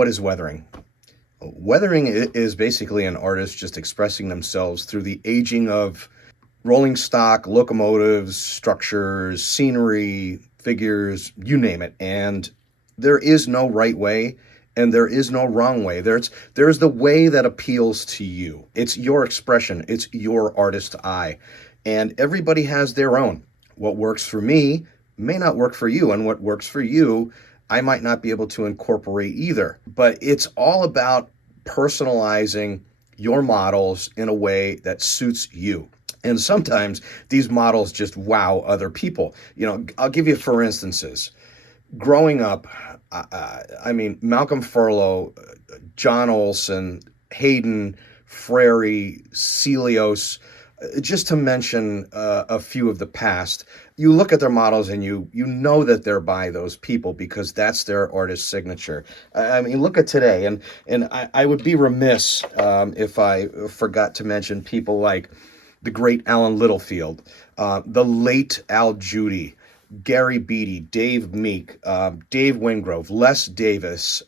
what is weathering? Weathering is basically an artist just expressing themselves through the aging of rolling stock, locomotives, structures, scenery, figures, you name it. And there is no right way and there is no wrong way. There's the way that appeals to you. It's your expression. It's your artist eye. And everybody has their own. What works for me may not work for you, and what works for you, I might not be able to incorporate either. But it's all about personalizing your models in a way that suits you. And sometimes these models just wow other people. I'll give you for instances. Growing up, I mean, Malcolm Furlow, John Olson, Hayden, Frary, Celios, just to mention a few of the past, you look at their models and you know that they're by those people because that's their artist signature. I mean, look at today, and I would be remiss if I forgot to mention people like the great Alan Littlefield, the late Al Judy, Gary Beatty, Dave Meek, Dave Wingrove, Les Davis,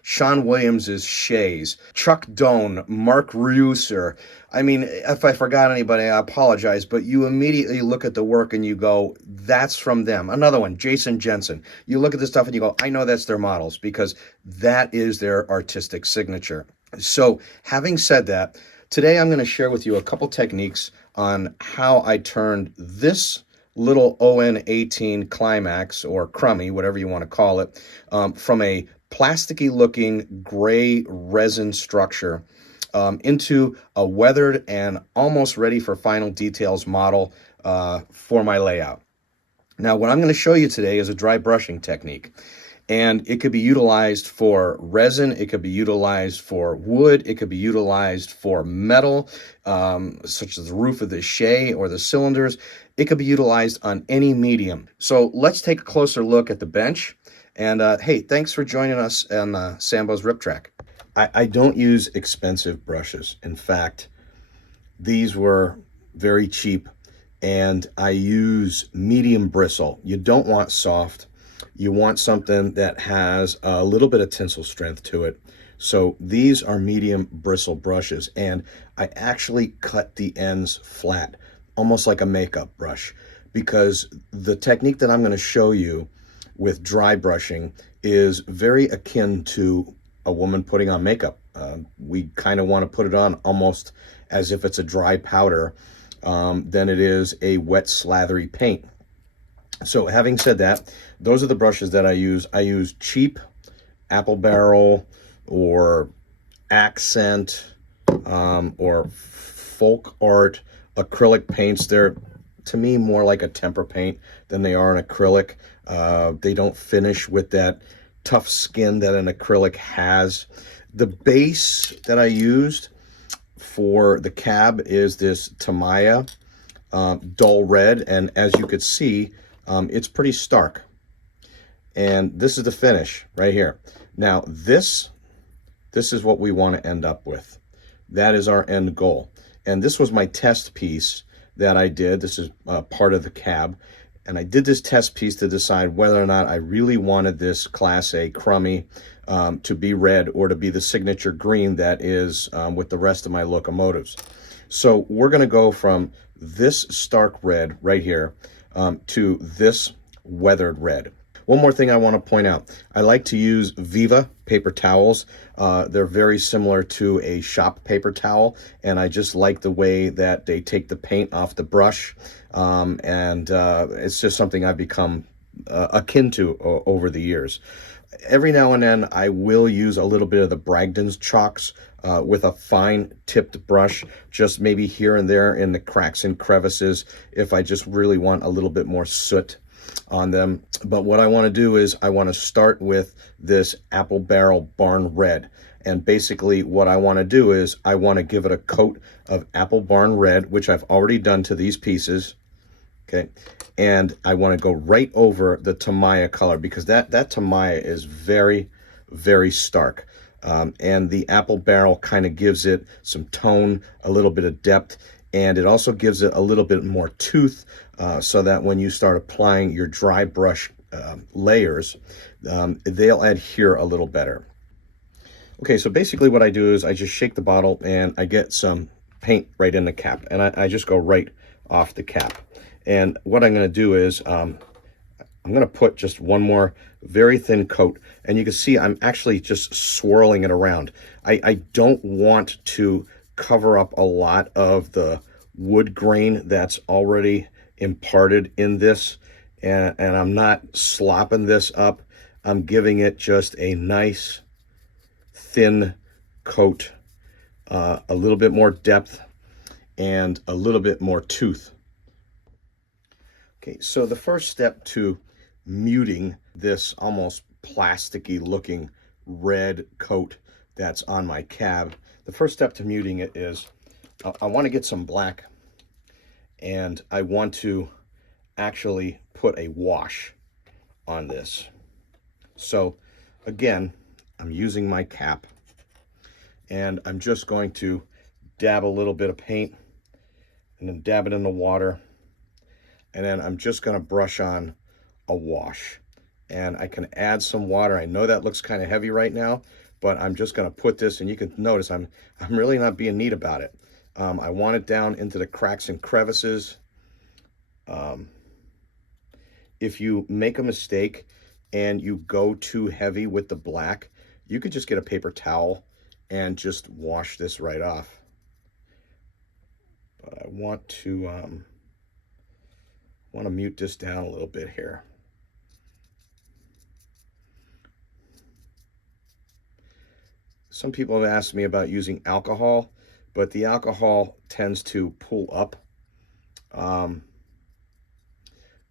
Sean Williams' Shays, Chuck Doan, Mark Reuser. I mean, if I forgot anybody, I apologize, but you immediately look at the work and you go, that's from them. Another one, Jason Jensen. You look at this stuff and you go, I know that's their models because that is their artistic signature. So having said that, today I'm going to share with you a couple techniques on how I turned this little On18 Climax, or crummy, whatever you want to call it, from a plasticky looking gray resin structure into a weathered and almost ready for final details model for my layout. Now, what I'm going to show you today is a dry brushing technique. And it could be utilized for resin, it could be utilized for wood, it could be utilized for metal, such as the roof of the shay or the cylinders. It could be utilized on any medium. So let's take a closer look at the bench. And hey, thanks for joining us on Sambo's Rip Track. I don't use expensive brushes. In fact, these were very cheap, and I use medium bristle. You don't want soft. You want something that has a little bit of tensile strength to it. So these are medium bristle brushes, and I actually cut the ends flat, almost like a makeup brush, because the technique that I'm going to show you with dry brushing is very akin to a woman putting on makeup. We kind of want to put it on almost as if it's a dry powder than it is a wet slathery paint. So having said that, those are the brushes that I use. I use cheap Apple Barrel or Accent or Folk Art acrylic paints. They're, to me, more like a tempera paint than they are an acrylic. They don't finish with that tough skin that an acrylic has. The base that I used for the cab is this Tamiya dull red, and as you could see, it's pretty stark. And this is the finish right here. Now this is what we want to end up with. That is our end goal. And this was my test piece that I did. This is part of the cab. And I did this test piece to decide whether or not I really wanted this Class A crummy to be red or to be the signature green that is with the rest of my locomotives. So we're going to go from this stark red right here to this weathered red. One more thing I want to point out. I like to use Viva paper towels. They're very similar to a shop paper towel, and I just like the way that they take the paint off the brush. It's just something I've become akin to over the years. Every now and then I will use a little bit of the Bragdon's chalks with a fine tipped brush, just maybe here and there in the cracks and crevices if I just really want a little bit more soot on them. But what I want to do is I want to start with this Apple Barrel Barn Red. And basically what I want to do is I want to give it a coat of Apple Barn Red, which I've already done to these pieces. Okay. And I want to go right over the Tamiya color because that Tamiya is very, very stark. And the Apple Barrel kind of gives it some tone, a little bit of depth, and it also gives it a little bit more tooth so that when you start applying your dry brush layers, they'll adhere a little better. Okay, so basically what I do is I just shake the bottle and I get some paint right in the cap, and I just go right off the cap. And what I'm going to do is I'm going to put just one more very thin coat, and you can see I'm actually just swirling it around. I don't want to cover up a lot of the wood grain that's already imparted in this, and I'm not slopping this up. I'm giving it just a nice thin coat, a little bit more depth and a little bit more tooth. Okay, so the first step to muting this almost plasticky looking red coat that's on my cab, the first step to muting it is I want to get some black, and I want to actually put a wash on this. So again, I'm using my cap, and I'm just going to dab a little bit of paint and then dab it in the water, and then I'm just going to brush on a wash. And I can add some water. I know that looks kind of heavy right now, but I'm just going to put this, and you can notice I'm really not being neat about it. I want it down into the cracks and crevices. If you make a mistake and you go too heavy with the black, you could just get a paper towel and just wash this right off. But I want to mute this down a little bit here. Some people have asked me about using alcohol, but the alcohol tends to pull up.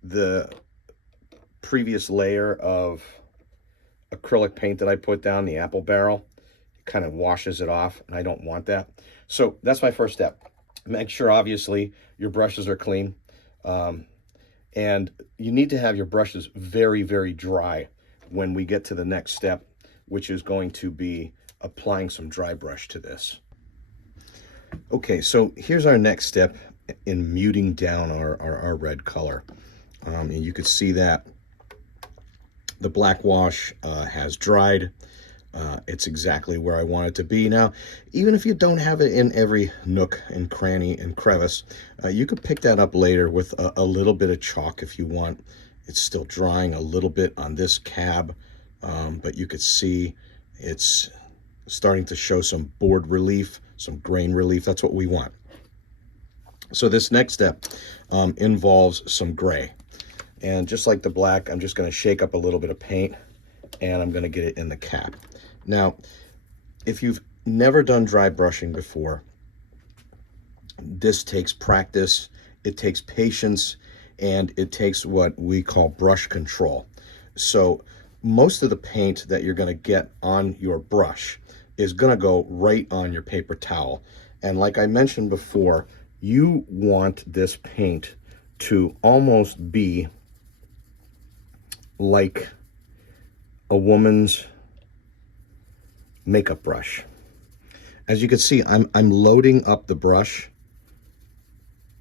The previous layer of acrylic paint that I put down, the apple barrel, kind of washes it off, and I don't want that. So that's my first step. Make sure, obviously, your brushes are clean. And you need to have your brushes very, very dry when we get to the next step, which is going to be applying some dry brush to this. Okay, so here's our next step in muting down our red color. And you can see that the black wash has dried. It's exactly where I want it to be. Now, even if you don't have it in every nook and cranny and crevice, you could pick that up later with a little bit of chalk if you want. It's still drying a little bit on this cab, but you could see it's starting to show some board relief, some grain relief. That's what we want. So this next step involves some gray. And just like the black, I'm just going to shake up a little bit of paint, and I'm going to get it in the cap. Now, if you've never done dry brushing before, this takes practice, it takes patience, and it takes what we call brush control. So most of the paint that you're going to get on your brush is going to go right on your paper towel. And like I mentioned before, you want this paint to almost be like a woman's makeup brush. As you can see, I'm loading up the brush,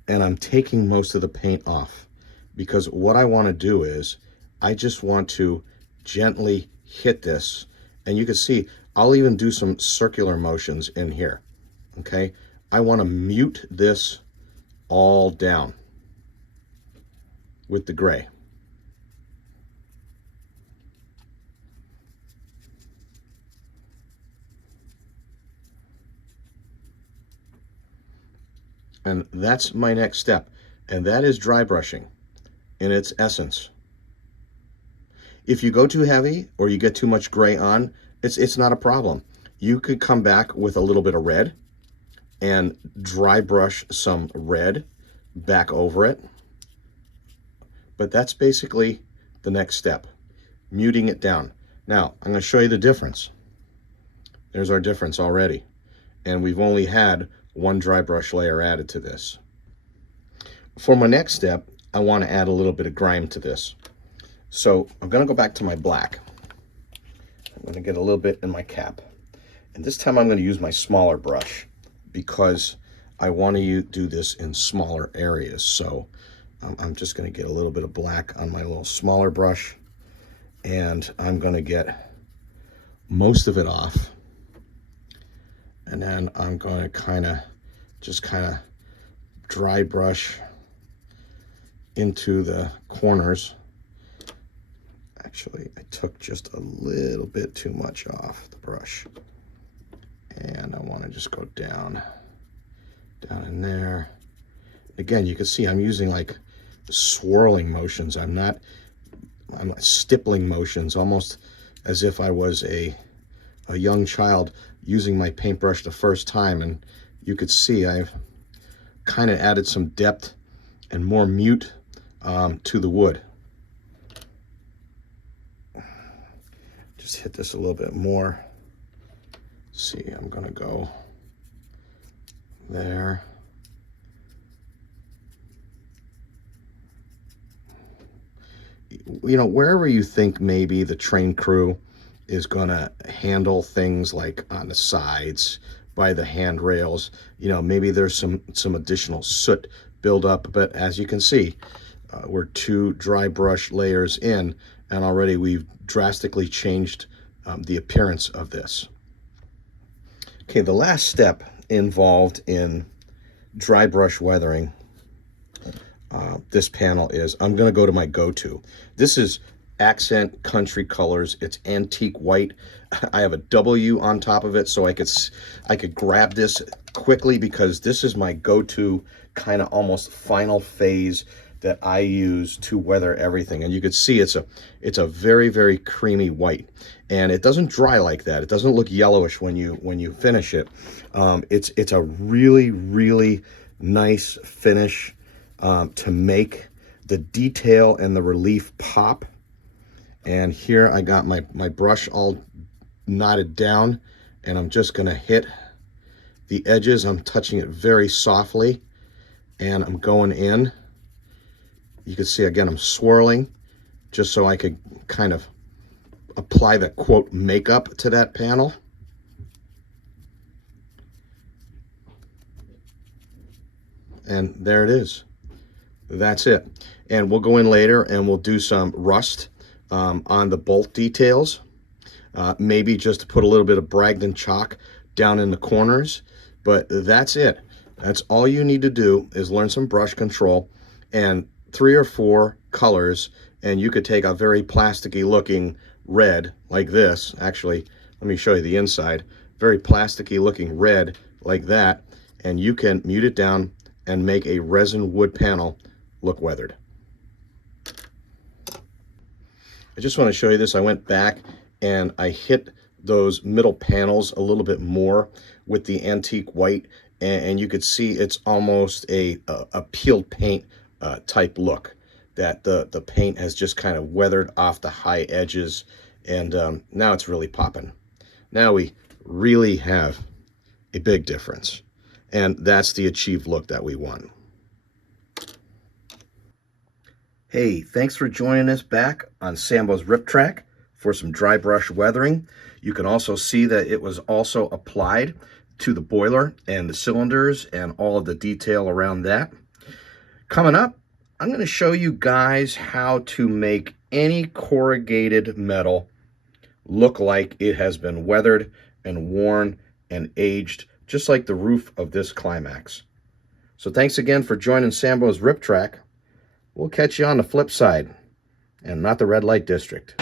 and I'm taking most of the paint off, because what I want to do is I just want to gently hit this, and you can see I'll even do some circular motions in here. Okay, I want to mute this all down with the gray. And that's my next step. And that is dry brushing in its essence. If you go too heavy or you get too much gray on, it's not a problem. You could come back with a little bit of red and dry brush some red back over it. But that's basically the next step, muting it down. Now, I'm going to show you the difference. There's our difference already. And we've only had one dry brush layer added to this. For my next step, I want to add a little bit of grime to this. So I'm going to go back to my black. I'm going to get a little bit in my cap. And this time I'm going to use my smaller brush, because I want to do this in smaller areas. So I'm just going to get a little bit of black on my little smaller brush, and I'm going to get most of it off. And then I'm going to kind of dry brush into the corners. Actually, I took just a little bit too much off the brush. And I want to just go down in there. Again, you can see I'm using like swirling motions. I'm stippling motions, almost as if I was a young child using my paintbrush the first time. And you could see I've kind of added some depth and more mute to the wood. Just hit this a little bit more. See, I'm gonna go there. You know, wherever you think maybe the train crew is gonna handle things, like on the sides by the handrails, you know, maybe there's some additional soot buildup, but as you can see, we're 2 dry brush layers in, and already we've drastically changed the appearance of this. Okay, the last step involved in dry brush weathering this panel is, I'm going to go to my go-to. This is Accent Country Colors. It's antique white. I have a W on top of it, so I could grab this quickly, because this is my go-to kind of almost final phase that I use to weather everything. And you can see it's a very, very creamy white, and it doesn't dry like that. It doesn't look yellowish when you finish it. It's a really, really nice finish to make the detail and the relief pop. And here I got my brush all knotted down, and I'm just gonna hit the edges. I'm touching it very softly, and I'm going in. You can see, again, I'm swirling just so I could kind of apply the quote makeup to that panel. And there it is. That's it. And we'll go in later and we'll do some rust on the bolt details. Maybe just to put a little bit of Bragdon chalk down in the corners. But that's it. That's all you need to do, is learn some brush control and 3 or 4 colors, and you could take a very plasticky looking red like this. Actually, let me show you the inside. Very plasticky looking red like that, and you can mute it down and make a resin wood panel look weathered. I just want to show you this. I went back and I hit those middle panels a little bit more with the antique white, and you could see it's almost a peeled paint type look, that the paint has just kind of weathered off the high edges, and now it's really popping. Now we really have a big difference, and that's the achieved look that we want. Hey, thanks for joining us back on Sambo's Rip Track for some dry brush weathering. You can also see that it was also applied to the boiler and the cylinders and all of the detail around that. Coming up, I'm going to show you guys how to make any corrugated metal look like it has been weathered and worn and aged, just like the roof of this Climax. So thanks again for joining Sambo's Rip Track. We'll catch you on the flip side, and not the red light district.